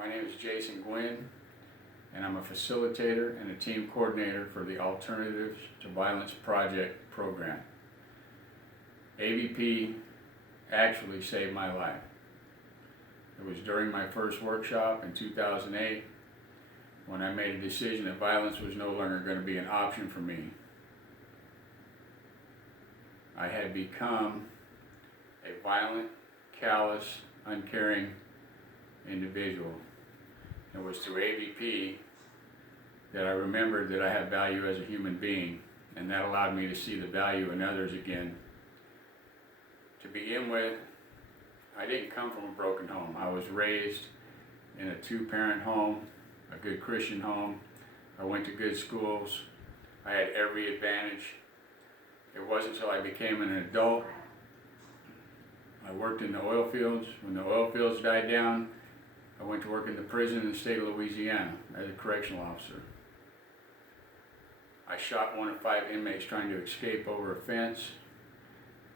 My name is Gwinn, and I'm a facilitator and a team coordinator for the Alternatives to Violence Project program. AVP actually saved my life. It was during my first workshop in 2008 when I made a decision that violence was no longer going to be an option for me. I had become a violent, callous, uncaring individual. It was through AVP that I remembered that I had value as a human being, and that allowed me to see the value in others again. To begin with, I didn't come from a broken home. I was raised in a two-parent home, a good Christian home. I went to good schools. I had every advantage. It wasn't until I became an adult. I worked in the oil fields. When the oil fields died down, I went to work in the prison in the state of Louisiana as a correctional officer. I shot one of 5 inmates trying to escape over a fence,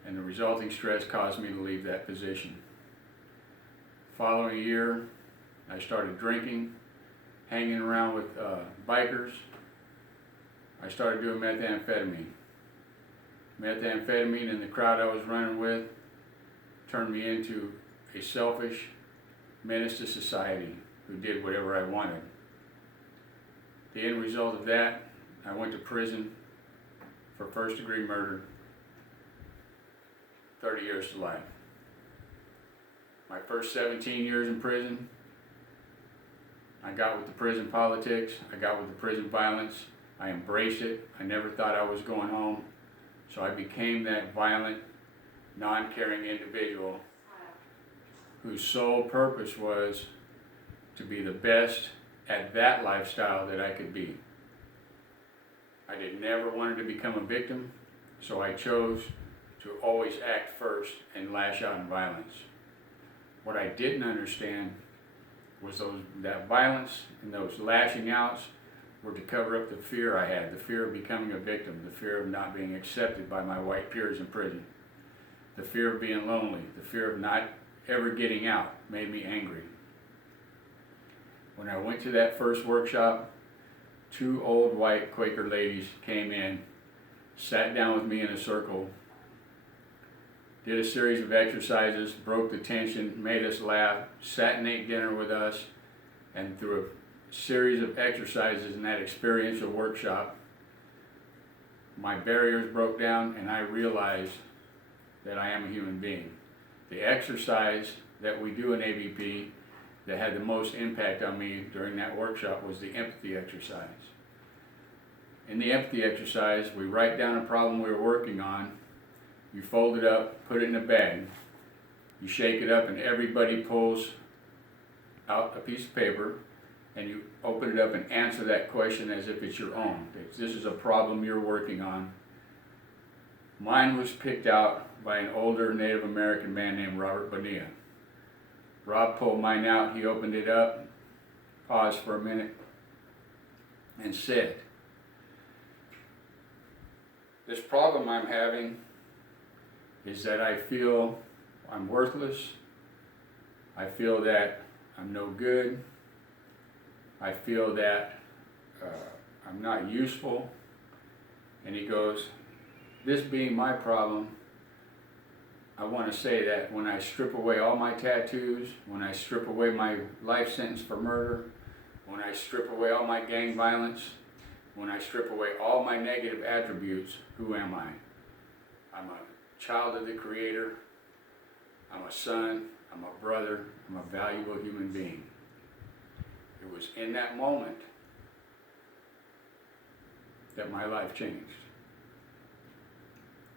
and the resulting stress caused me to leave that position. Following a year, I started drinking, hanging around with bikers. I started doing methamphetamine. Methamphetamine and the crowd I was running with turned me into a selfish menace to society who did whatever I wanted. The end result of that, I went to prison for first-degree murder, 30 years to life. My first 17 years in prison, I got with the prison politics, I got with the prison violence, I embraced it. I never thought I was going home, so I became that violent, non-caring individual whose sole purpose was to be the best at that lifestyle that I could be. I never wanted to become a victim, so I chose to always act first and lash out in violence. What I didn't understand was that violence and those lashing outs were to cover up the fear I had, the fear of becoming a victim, the fear of not being accepted by my white peers in prison, the fear of being lonely, the fear of not ever getting out made me angry. When I went to that first workshop, 2 old white Quaker ladies came in, sat down with me in a circle, did a series of exercises, broke the tension, made us laugh, sat and ate dinner with us, and through a series of exercises in that experiential workshop, my barriers broke down and I realized that I am a human being. The exercise that we do in AVP that had the most impact on me during that workshop was the empathy exercise. In the empathy exercise, we write down a problem we were working on, you fold it up, put it in a bag, you shake it up, and everybody pulls out a piece of paper, and you open it up and answer that question as if it's your own. This is a problem you're working on. Mine was picked out by an older Native American man named Robert Bonilla. Rob pulled mine out, he opened it up, paused for a minute, and said, "This problem I'm having is that I feel I'm worthless, I feel that I'm no good, I feel that I'm not useful." And he goes, "This being my problem, I want to say that when I strip away all my tattoos, when I strip away my life sentence for murder, when I strip away all my gang violence, when I strip away all my negative attributes, who am I? I'm a child of the Creator, I'm a son, I'm a brother, I'm a valuable human being." It was in that moment that my life changed.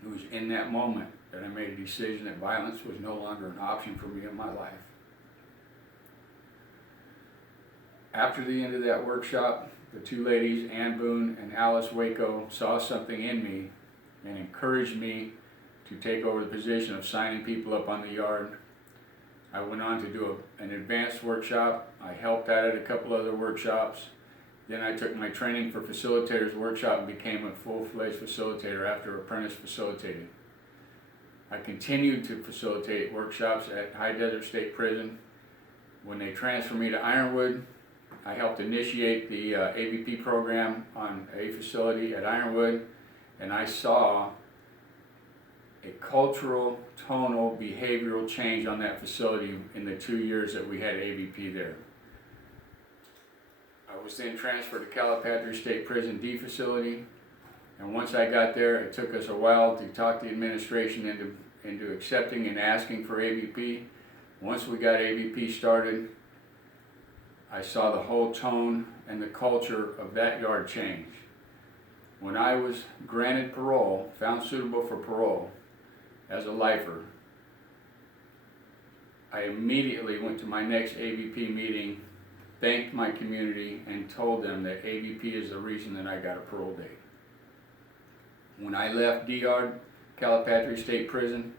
It was in that moment that I made a decision that violence was no longer an option for me in my life. After the end of that workshop, the 2 ladies, Ann Boone and Alice Waco, saw something in me and encouraged me to take over the position of signing people up on the yard. I went on to do an advanced workshop. I helped out at a couple other workshops. Then I took my training for facilitators workshop and became a full-fledged facilitator after apprentice facilitating. I continued to facilitate workshops at High Desert State Prison When they transferred me to Ironwood, I helped initiate the AVP program on a facility at Ironwood, and I saw a cultural, tonal, behavioral change on that facility in the 2 years that we had AVP there. I was then transferred to Calipatria State Prison D facility, and once I got there, it took us a while to talk the administration into accepting and asking for AVP. Once we got AVP started, I saw the whole tone and the culture of that yard change. When I was granted parole, found suitable for parole as a lifer, I immediately went to my next AVP meeting, thanked my community, and told them that AVP is the reason that I got a parole date. When I left D-Yard, Calipatria State Prison,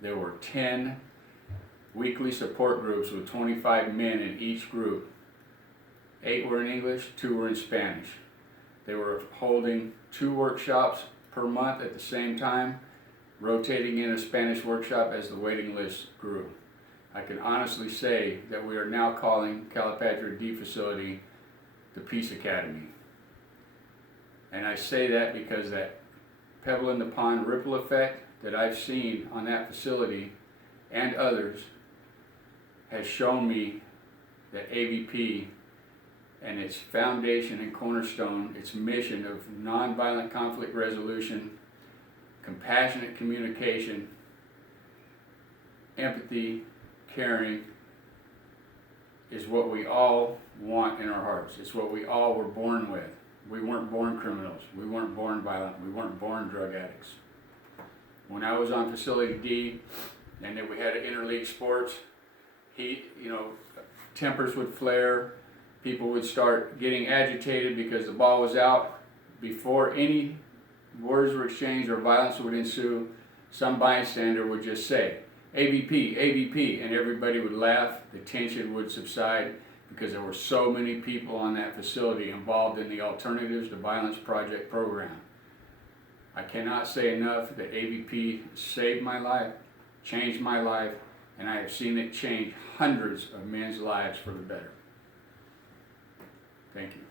there were 10 weekly support groups with 25 men in each group. 8 were in English, 2 were in Spanish. They were holding 2 workshops per month at the same time, rotating in a Spanish workshop as the waiting list grew. I can honestly say that we are now calling Calipatria D facility the Peace Academy. And I say that because that pebble in the pond ripple effect that I've seen on that facility and others has shown me that AVP and its foundation and cornerstone, its mission of nonviolent conflict resolution, compassionate communication, empathy, caring, is what we all want in our hearts. It's what we all were born with. We weren't born criminals. We weren't born violent. We weren't born drug addicts. When I was on Facility D, and then we had interleague sports, tempers would flare. People would start getting agitated because the ball was out. Before any words were exchanged or violence would ensue, some bystander would just say, AVP, AVP, and everybody would laugh. The tension would subside because there were so many people on that facility involved in the Alternatives to Violence Project program. I cannot say enough that AVP saved my life, changed my life, and I have seen it change hundreds of men's lives for the better. Thank you.